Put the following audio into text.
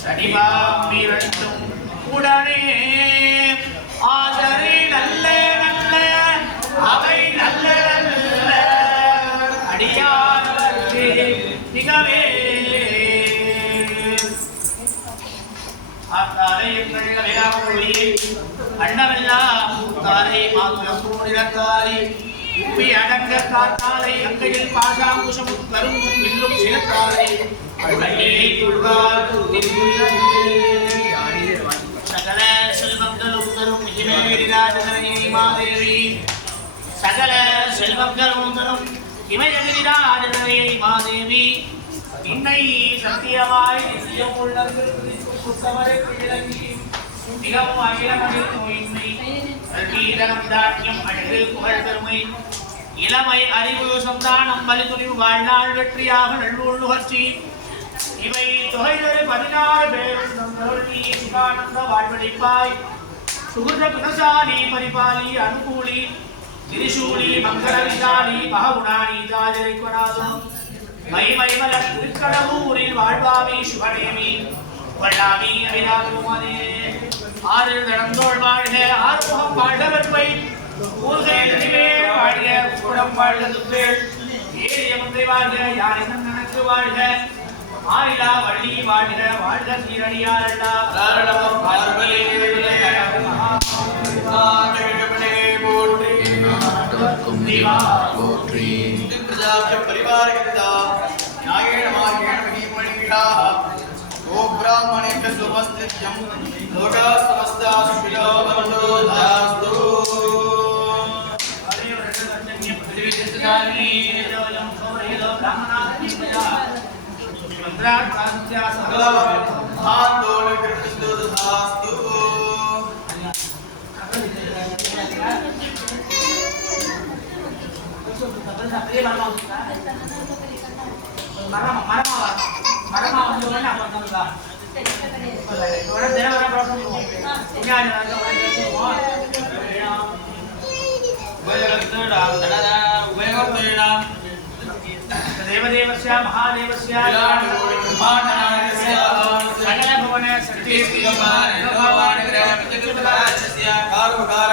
சனிபாம்பிரண்டும் உடனே ஆதரை நல்ல நல்ல அவை நல்ல நல்ல அடியானவர்க்கு மிகவே ஆத்தாரை எங்கள் விழாமொழியை அண்ணமெல்லாம் தாரை மாத்திரம் கூடினத்தாரை உப்பி அடங்க காத்தாரை அங்கையில் பாசாங்குஷமும் கரும்பும் வில்லும் சிறத்தாரை கண்ணியை துள்வார் சகல செல்வங்களும் தரும் இமயகிரிராஜனே மாதேவி சகல செல்வங்களும் தரும் இமயகிரிராஜனே மாதேவி இன்னை சத்தியமாய் நித்தியம் உள்ளவரை விளங்கி மிகவும் அகிலமதில் நோயின்மை சங்கீதனம் தாக்கியம் அழகு புகழ் பெருமை இளமை அறிவு சந்தானம் வலிதுணிவு வாழ்நாள் வெற்றியாக நல்நூல் நுகர்ச்சி இவை தொகைதரு 16 பேரும் நந்தோழி சிவானந்த வாழ்வழிப்பாய் சுகுத குணசாலி பரிபாலி அனுகூலி திரிசூலி மங்கள விசாலி மககுணானி தாஜரிக்குணாசம் மைமல திருக்கடவூரில் வாழ்வாமி சுபநேமி வல்லாமி அவிதாகுமனே ஆறு நடந்தோள் வாழ்க ஆறுமுகம் வாழ்கவற்பை ஊர்கை நடிவே வாழ்க குடம் வாழ்க துப்பேள் ஏறிய முந்தை வாழ்க யாரினம் நனக்கு வாழ்க ஆயிலா வள்ளி வாழ்க வாழ்க சீரடியாரல்லா காரணம் பார்வலே போற்றி परिवारकर्ता न्यायेन मार्गेण महीमणिभिः ओ ब्राह्मणेभ्यः शुभस्तिथ्यं लोकाः समस्ताः सुखिनो भवन्तु तथास्तु மரமா வந்து என்ன பண்ணுங்க ஒரு தேவர பிரசம் புண்ணியாஜி வந்து சொல்லுவோம் உபயோகத்தடா தடதா உபயோகத்தடா தேவதேவஸ்ய மகாதேவஸ்ய பிரம்மாண்டநாயகஸ்ய சகல பவன சக்தி பகவான் கிரக வித்யுத் பராச்சஸ்ய காரோகார